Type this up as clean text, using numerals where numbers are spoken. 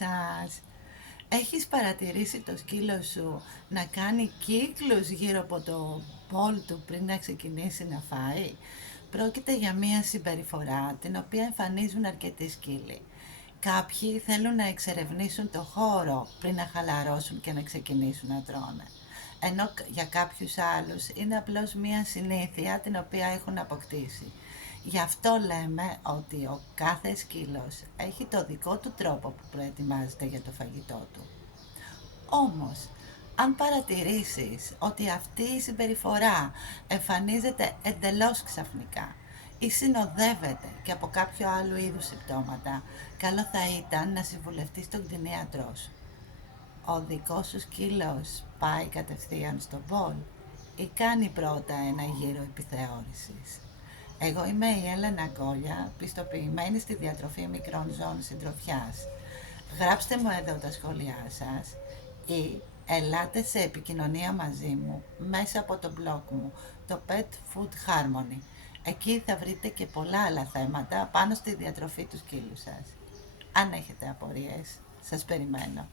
σας. Έχεις παρατηρήσει το σκύλο σου να κάνει κύκλους γύρω από το μπολ του πριν να ξεκινήσει να φάει? Πρόκειται για μία συμπεριφορά την οποία εμφανίζουν αρκετοί σκύλοι. Κάποιοι θέλουν να εξερευνήσουν το χώρο πριν να χαλαρώσουν και να ξεκινήσουν να τρώνε. Ενώ για κάποιους άλλους είναι απλώς μία συνήθεια την οποία έχουν αποκτήσει. Γι' αυτό λέμε ότι ο κάθε σκύλος έχει το δικό του τρόπο που προετοιμάζεται για το φαγητό του. Όμως, αν παρατηρήσεις ότι αυτή η συμπεριφορά εμφανίζεται εντελώς ξαφνικά ή συνοδεύεται και από κάποιο άλλο είδους συμπτώματα, καλό θα ήταν να συμβουλευτείς τον κτηνίατρό σου. Ο δικός σου σκύλος πάει κατευθείαν στο μπολ ή κάνει πρώτα ένα γύρο επιθεώρησης? Εγώ είμαι η Έλενα Γκόλια, πιστοποιημένη στη διατροφή μικρών ζώων συντροφιάς. Γράψτε μου εδώ τα σχόλιά σας ή ελάτε σε επικοινωνία μαζί μου μέσα από το blog μου, το Pet Food Harmony. Εκεί θα βρείτε και πολλά άλλα θέματα πάνω στη διατροφή του σκύλου σας. Αν έχετε απορίες, σας περιμένω.